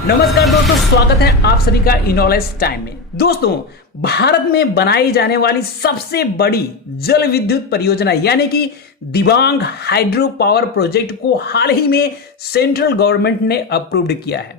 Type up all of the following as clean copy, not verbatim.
नमस्कार दोस्तों, स्वागत है आप सभी का इनॉलेज टाइम में। दोस्तों, भारत में बनाई जाने वाली सबसे बड़ी जल विद्युत परियोजना यानी कि दिबांग हाइड्रो पावर प्रोजेक्ट को हाल ही में सेंट्रल गवर्नमेंट ने अप्रूव्ड किया है।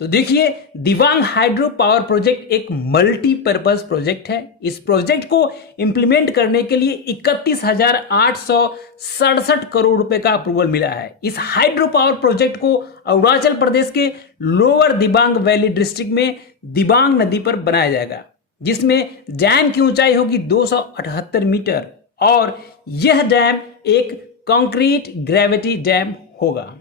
तो देखिए, दिबांग हाइड्रो पावर प्रोजेक्ट एक मल्टीपर्पज प्रोजेक्ट है। इस प्रोजेक्ट को इंप्लीमेंट करने के लिए 31,867 करोड़ रुपए का अप्रूवल मिला है। इस हाइड्रो पावर प्रोजेक्ट को अरुणाचल प्रदेश के लोअर दिबांग वैली डिस्ट्रिक्ट में दिबांग नदी पर बनाया जाएगा, जिसमें डैम की ऊंचाई होगी 278 मीटर और यह डैम एक कंक्रीट ग्रेविटी डैम होगा।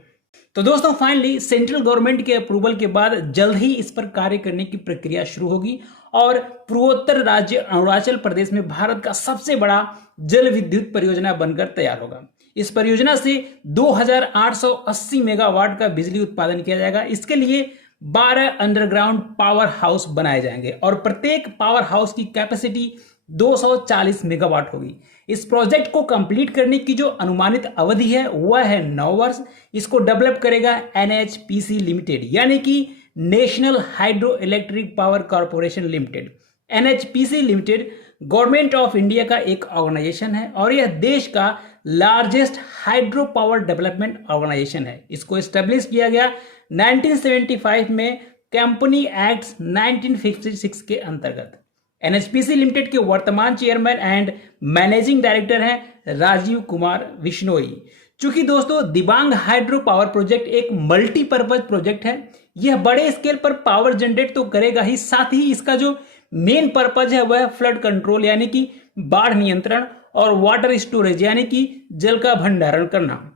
तो दोस्तों, फाइनली सेंट्रल गवर्नमेंट के अप्रूवल के बाद जल्द ही इस पर कार्य करने की प्रक्रिया शुरू होगी और पूर्वोत्तर राज्य अरुणाचल प्रदेश में भारत का सबसे बड़ा जल विद्युत परियोजना बनकर तैयार होगा। इस परियोजना से 2880 मेगावाट का बिजली उत्पादन किया जाएगा। इसके लिए 12 अंडरग्राउंड पावर हाउस बनाए जाएंगे और प्रत्येक पावर हाउस की कैपेसिटी 240 मेगावाट होगी। इस प्रोजेक्ट को कंप्लीट करने की जो अनुमानित अवधि है वह है 9 वर्ष। इसको डेवलप करेगा NHPC लिमिटेड यानी कि national hydro electric power corporation limited. NHPC limited government of India का एक ऑर्गेनाइजेशन है और यह देश का largest hydro power development organisation है। इसको एस्टेब्लिश किया गया 1975 में कंपनी एक्ट 1956 के अंतर्गत। NHPC लिमिटेड के वर्तमान चेयरमैन एंड मैनेजिंग डायरेक्टर हैं राजीव कुमार विश्नोई। चूंकि दोस्तों दिबांग हाइड्रो पावर प्रोजेक्ट एक मल्टीपर्पज प्रोजेक्ट है, यह बड़े स्केल पर पावर जनरेट तो करेगा ही, साथ ही इसका जो मेन पर्पज है वह फ्लड कंट्रोल यानी कि बाढ़ नियंत्रण और वाटर स्टोरेज यानी कि जल का भंडारण करना।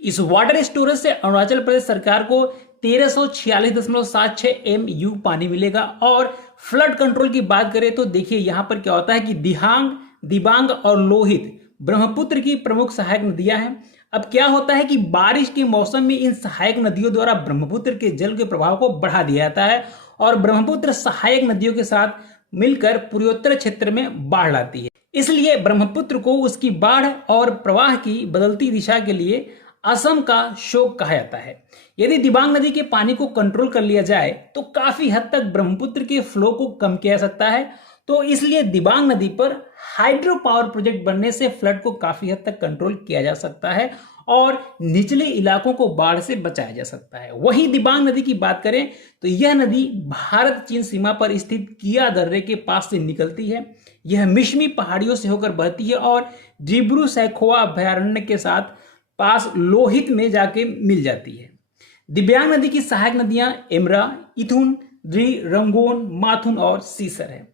इस वाटर स्टोरेज से अरुणाचल प्रदेश सरकार को 1346.76 MU पानी मिलेगा। और फ्लड कंट्रोल की बात करें तो देखिए यहां पर क्या होता है कि दिबांग और लोहित ब्रह्मपुत्र की प्रमुख सहायक नदियां हैं। अब क्या होता है कि बारिश के मौसम में इन सहायक नदियों द्वारा ब्रह्मपुत्र के जल के प्रवाह को बढ़ा दिया जाता है और ब्रह्मपुत्र सहायक नदियों के साथ मिलकर पूर्वोत्तर क्षेत्र में बाढ़ लाती है। इसलिए ब्रह्मपुत्र को उसकी बाढ़ और प्रवाह की बदलती दिशा के लिए असम का शोक कहा जाता है। यदि दिबांग नदी के पानी को कंट्रोल कर लिया जाए तो काफी हद तक ब्रह्मपुत्र के फ्लो को कम किया जा सकता है। तो इसलिए दिबांग नदी पर हाइड्रो पावर प्रोजेक्ट बनने से फ्लड को काफी हद तक कंट्रोल किया जा सकता है और निचले इलाकों को बाढ़ से बचाया जा सकता है। वहीं दिबांग नदी की बात करें तो यह नदी भारत चीन सीमा पर स्थित किया दर्रे के पास से निकलती है। यह मिशमी पहाड़ियों से होकर बहती है और डिब्रू सैखोवा अभयारण्य के साथ पास लोहित में जाके मिल जाती है। दिबांग नदी की सहायक नदियां एमरा, इथुन, द्री, रंगोन, माथुन और सीसर है।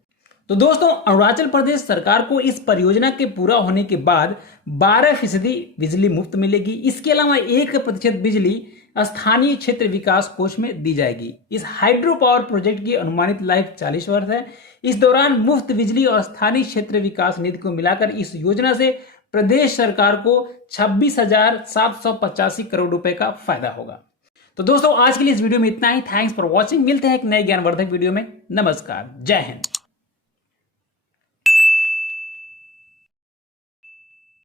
तो दोस्तों, अरुणाचल प्रदेश सरकार को इस परियोजना के पूरा होने के बाद 12% बिजली मुफ्त मिलेगी। इसके अलावा 1% बिजली स्थानीय क्षेत्र विकास कोष में दी जाएगी। इस हाइड्रो पावर प्रोजेक्ट की अनुमानित लाइफ 40 वर्ष है। इस दौरान मुफ्त बिजली और स्थानीय क्षेत्र विकास निधि को मिलाकर इस योजना से प्रदेश सरकार को 26,785 करोड़ रुपए का फायदा होगा। तो दोस्तों, आज के लिए इस वीडियो में इतना ही। Thanks for watching. मिलते हैं एक नए ज्ञानवर्धक वीडियो में। नमस्कार, जय हिंद।